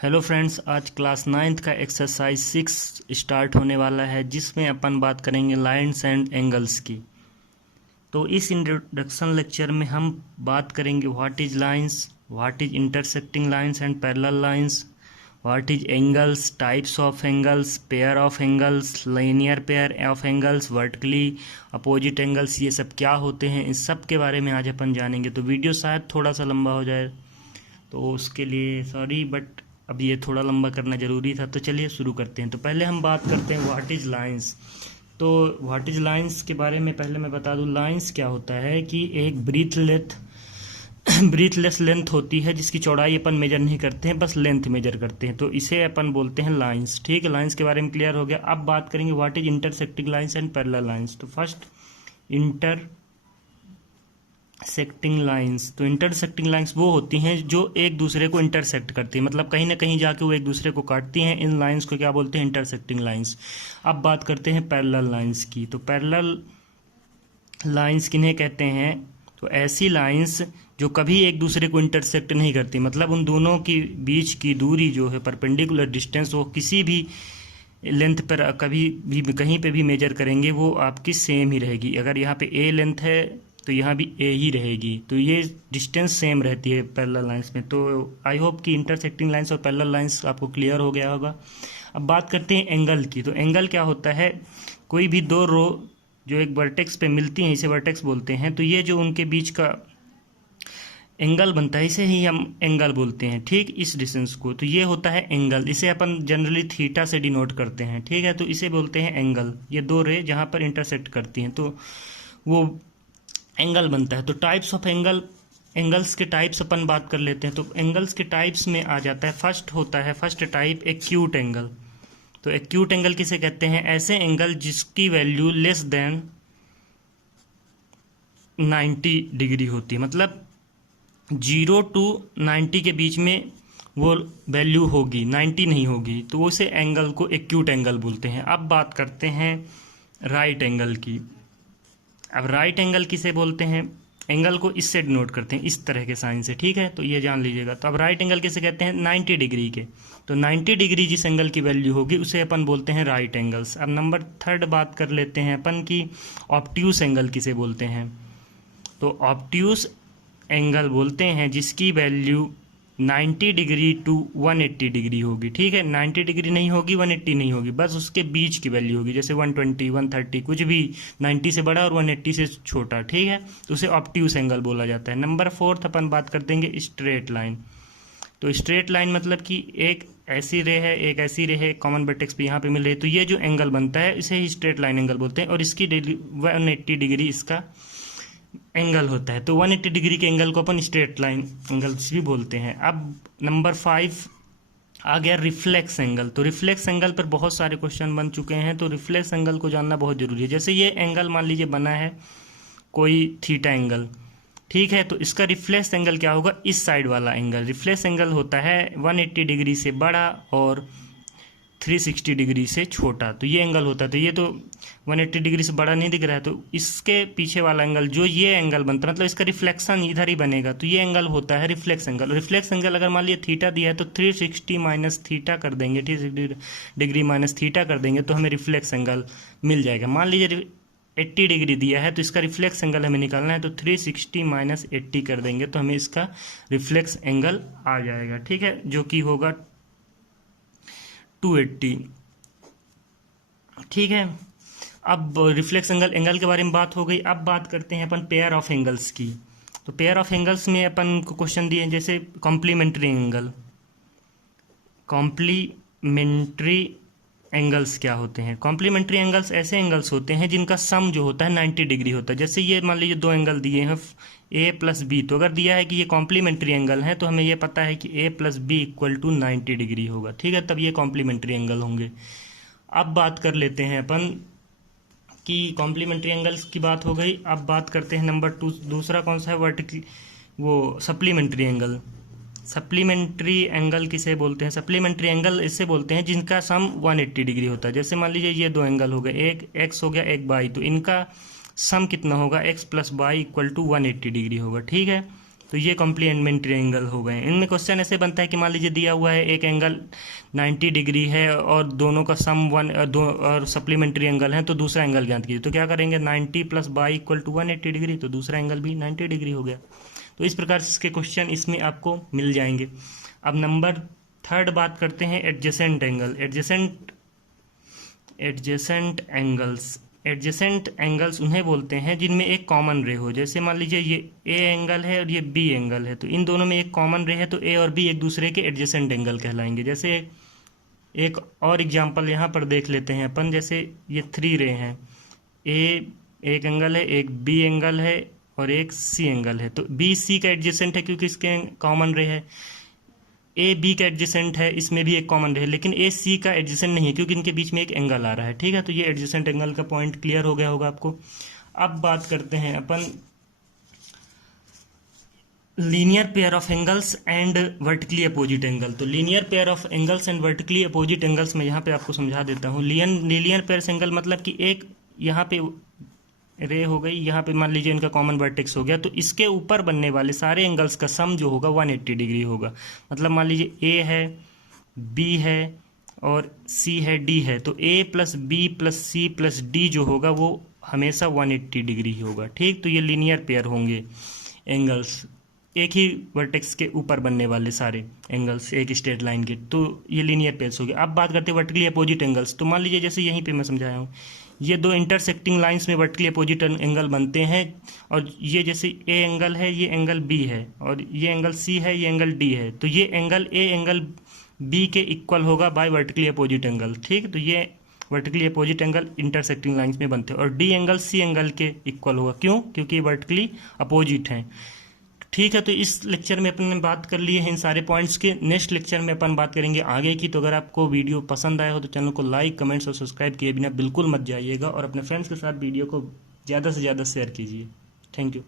Hello friends, आज class 9th का exercise 6 start होने वाला है जिसमें अपन बात करेंगे लाइंस एंड एंगल्स की। तो इस इंट्रोडक्शन लेक्चर में हम बात करेंगे what his lines, what is intersecting lines and parallel lines, what is angles, types of angles, pair of angles, linear pair of angles, vertically opposite angles, ये सब क्या होते हैं, इस सब के बारे में आज अपन जानेंगे। तो वीडियो शायद थोड़ा सा लंबा हो जाए तो उसके लिए सॉरी, बट अब ये थोड़ा लंबा करना ज़रूरी था। तो चलिए शुरू करते हैं। तो पहले हम बात करते हैं व्हाट इज़ लाइंस। तो व्हाट इज़ लाइंस के बारे में पहले मैं बता दूं, लाइंस क्या होता है कि एक ब्रीथलेस लेंथ होती है जिसकी चौड़ाई अपन मेजर नहीं करते हैं, बस लेंथ मेजर करते हैं, तो इसे अपन बोलते हैं लाइंस। ठीक है, लाइंस के बारे में क्लियर हो गया। अब बात करेंगे what is intersecting lines and parallel lines. तो फर्स्ट इंटरसेक्टिंग लाइंस। तो इंटरसेक्टिंग लाइंस वो होती हैं जो एक दूसरे को इंटरसेक्ट करती हैं, मतलब कहीं ना कहीं जाके वो एक दूसरे को काटती हैं। इन लाइंस को क्या बोलते हैं? Intersecting lines. अब बात करते हैं पैरेलल लाइंस की। तो पैरेलल लाइंस किन्हें कहते हैं? तो ऐसी लाइंस जो कभी एक दूसरे को इंटरसेक्ट नहीं करती, मतलब उन दोनों की बीच की दूरी जो है, परपेंडिकुलर डिस्टेंस, वो किसी भी लेंथ पर कभी भी कहीं पे भी मेजर करेंगे वो आपकी सेम ही रहेगी। अगर यहाँ पे ए लेंथ है तो यहाँ भी ए ही रहेगी, तो ये डिस्टेंस सेम रहती है पैरेलल लाइंस में। तो आई होप कि इंटरसेक्टिंग लाइंस और पैरेलल लाइंस आपको क्लियर हो गया होगा। अब बात करते हैं एंगल की। तो एंगल क्या होता है? कोई भी दो रो जो एक वर्टेक्स पे मिलती हैं, इसे वर्टेक्स बोलते हैं। तो ये जो उनके बीच का एंगल बनता है इसे ही हम एंगल बोलते हैं। ठीक, इस डिस्टेंस को, तो ये होता है एंगल। इसे अपन जनरली थीटा से डिनोट करते हैं। ठीक है, तो इसे बोलते हैं एंगल। ये दो रे जहाँ पर इंटरसेक्ट करती हैं तो वो एंगल बनता है। तो टाइप्स ऑफ एंगल्स के टाइप्स अपन बात कर लेते हैं। तो एंगल्स के टाइप्स में आ जाता है, फर्स्ट होता है फर्स्ट टाइप एक्यूट एंगल। तो एक्यूट एंगल किसे कहते हैं? ऐसे एंगल जिसकी वैल्यू लेस देन 90 डिग्री होती है, मतलब 0 to 90 के बीच में वो वैल्यू होगी, 90 नहीं होगी, तो उसे एंगल को एक्यूट एंगल बोलते हैं। अब बात करते हैं राइट एंगल की। अब राइट एंगल किसे बोलते हैं? एंगल को इससे डिनोट करते हैं, इस तरह के साइन से। ठीक है, तो ये जान लीजिएगा। तो अब राइट एंगल किसे कहते हैं? 90 डिग्री के। तो 90 डिग्री जिस एंगल की वैल्यू होगी उसे अपन बोलते हैं राइट एंगल्स। अब नंबर 3 बात कर लेते हैं अपन की ऑब्ट्यूस एंगल किसे बोलते हैं। तो ऑब्ट्यूस एंगल बोलते हैं जिसकी वैल्यू 90 डिग्री टू 180 डिग्री होगी। ठीक है, 90 डिग्री नहीं होगी, 180 नहीं होगी, बस उसके बीच की वैल्यू होगी, जैसे 120, 130, कुछ भी 90 से बड़ा और 180 से छोटा। ठीक है, तो उसे ऑब्ट्यूस एंगल बोला जाता है। नंबर 4 अपन बात कर देंगे स्ट्रेट लाइन। तो स्ट्रेट लाइन मतलब कि एक ऐसी रे है, एक ऐसी रे है, कॉमन वर्टेक्स पे यहाँ पे मिल रही है, तो ये जो एंगल बनता है इसे ही स्ट्रेट लाइन एंगल बोलते हैं, और इसकी 180 डिग्री इसका एंगल होता है। तो 180 डिग्री के एंगल को अपन स्ट्रेट लाइन एंगल्स भी बोलते हैं। अब नंबर 5 आ गया रिफ्लेक्स एंगल। तो रिफ्लेक्स एंगल पर बहुत सारे क्वेश्चन बन चुके हैं, तो रिफ्लेक्स एंगल को जानना बहुत जरूरी है। जैसे ये एंगल मान लीजिए बना है कोई थीटा एंगल, ठीक है, तो इसका रिफ्लेक्स एंगल क्या होगा? इस साइड वाला एंगल रिफ्लेक्स एंगल होता है 180 डिग्री से बड़ा और 360 डिग्री से छोटा, तो ये एंगल होता है। तो ये तो 180 डिग्री से बड़ा नहीं दिख रहा है, तो इसके पीछे वाला एंगल जो ये एंगल बनता है, मतलब इसका रिफ्लेक्शन इधर ही बनेगा, तो ये एंगल होता है रिफ्लेक्स एंगल। रिफ्लेक्स एंगल अगर मान लीजिए थीटा दिया है तो 360 माइनस थीटा कर देंगे, 360 डिग्री माइनस थीटा कर देंगे तो हमें रिफ्लेक्स एंगल मिल जाएगा। मान लीजिए 80 डिग्री दिया है तो इसका रिफ्लेक्स एंगल हमें निकालना है, तो 360 माइनस 80 कर देंगे तो हमें इसका रिफ्लेक्स एंगल आ जाएगा। ठीक है, जो कि होगा 280। ठीक है, अब रिफ्लेक्स एंगल के बारे में बात हो गई। अब बात करते हैं अपन पेयर ऑफ एंगल्स की। तो पेयर ऑफ एंगल्स में अपन को क्वेश्चन दिए हैं, जैसे कॉम्प्लीमेंट्री एंगल। कॉम्प्लीमेंट्री एंगल्स क्या होते हैं? कॉम्प्लीमेंट्री एंगल्स ऐसे एंगल्स होते हैं जिनका सम जो होता है 90 डिग्री होता है। जैसे ये मान लीजिए दो एंगल दिए हैं ए प्लस बी, तो अगर दिया है कि ये कॉम्प्लीमेंट्री एंगल है तो हमें ये पता है कि A plus B equal to 90 degree होगा। ठीक है, तब ये कॉम्प्लीमेंट्री एंगल होंगे। अब बात कर लेते हैं अपन कि कॉम्प्लीमेंट्री एंगल्स की बात हो गई। अब बात करते हैं नंबर 2, दूसरा कौन सा है? वर्टिकल, वो सप्लीमेंट्री एंगल। सप्लीमेंट्री एंगल किसे बोलते हैं? सप्लीमेंट्री एंगल इससे बोलते हैं जिनका सम 180 डिग्री होता है। जैसे मान लीजिए ये दो एंगल हो गए, एक एक्स हो गया, एक वाई, तो इनका सम कितना होगा? X plus y equal to 180 degree होगा। ठीक है, तो ये कॉम्प्लीमेंट्री एंगल हो गए। इनमें क्वेश्चन ऐसे बनता है कि मान लीजिए दिया हुआ है एक एंगल 90 डिग्री है और दोनों का सम दो और सप्लीमेंट्री एंगल है, तो दूसरा एंगल ज्ञात कीजिए। तो क्या करेंगे, 90 plus y equal to 180 degree, तो दूसरा एंगल भी 90 डिग्री हो गया। तो इस प्रकार से इसके क्वेश्चन इसमें आपको मिल जाएंगे। अब नंबर 3 बात करते हैं एडजेसेंट एंगल। एडजेसेंट एंगल्स उन्हें बोलते हैं जिनमें एक कॉमन रे हो। जैसे मान लीजिए ये ए एंगल है और ये बी एंगल है, तो इन दोनों में एक कॉमन रे है, तो ए और बी एक दूसरे के एडजेसेंट एंगल कहलाएंगे। जैसे एक और एग्जांपल यहाँ पर देख लेते हैं अपन। जैसे ये 3 रे हैं, ए एक एंगल है, एक बी एंगल है और एक सी एंगल है। तो बी सी का एडजेसेंट है क्योंकि इसके कॉमन रे है। ए बी का एडजेसेंट है, इसमें भी एक कॉमन रे है, लेकिन ए सी का एडजेसेंट नहीं है क्योंकि इनके बीच में एक एंगल आ रहा है। ठीक है, तो ये एडजेसेंट एंगल का पॉइंट क्लियर हो गया होगा आपको। अब बात करते हैं अपन linear pair of angles and vertically opposite angle. तो linear pair of angles and vertically opposite angles में यहाँ पे आपको समझा देता हूँ। लीनियर पेयर एंगल मतलब कि एक यहाँ पे रे हो गई, यहाँ पे मान लीजिए इनका कॉमन वर्टेक्स हो गया, तो इसके ऊपर बनने वाले सारे एंगल्स का सम जो होगा 180 डिग्री होगा। मतलब मान लीजिए ए है, बी है और सी है, डी है, तो A plus B plus C plus D जो होगा वो हमेशा 180 डिग्री ही होगा। ठीक, तो ये लीनियर पेयर होंगे एंगल्स, एक ही वर्टेक्स के ऊपर बनने वाले सारे एंगल्स एक स्ट्रेट लाइन के, तो ये लीनियर पेयर्स हो गए। अब बात करते हैं वर्टिकली अपोजिट एंगल्स। तो मान लीजिए जैसे यहीं पे मैं समझाया हूँ, ये दो इंटरसेक्टिंग लाइंस में वर्टिकली अपोजिट एंगल बनते हैं, और ये जैसे ए एंगल है, ये एंगल बी है, और ये एंगल सी है, ये एंगल डी है, तो ये एंगल ए एंगल बी के इक्वल होगा बाय वर्टिकली अपोजिट एंगल। ठीक, तो ये vertically opposite angle intersecting lines में बनते हैं, और डी एंगल सी एंगल के इक्वल होगा। क्यों? क्योंकि ये वर्टिकली अपोजिट हैं। ठीक है, तो इस लेक्चर में अपन ने बात कर लिए हैं इन सारे पॉइंट्स के। नेक्स्ट लेक्चर में अपन बात करेंगे आगे की। तो अगर आपको वीडियो पसंद आया हो तो चैनल को लाइक, कमेंट्स और सब्सक्राइब किए बिना बिल्कुल मत जाइएगा, और अपने फ्रेंड्स के साथ वीडियो को ज़्यादा से ज़्यादा शेयर कीजिए। Thank you.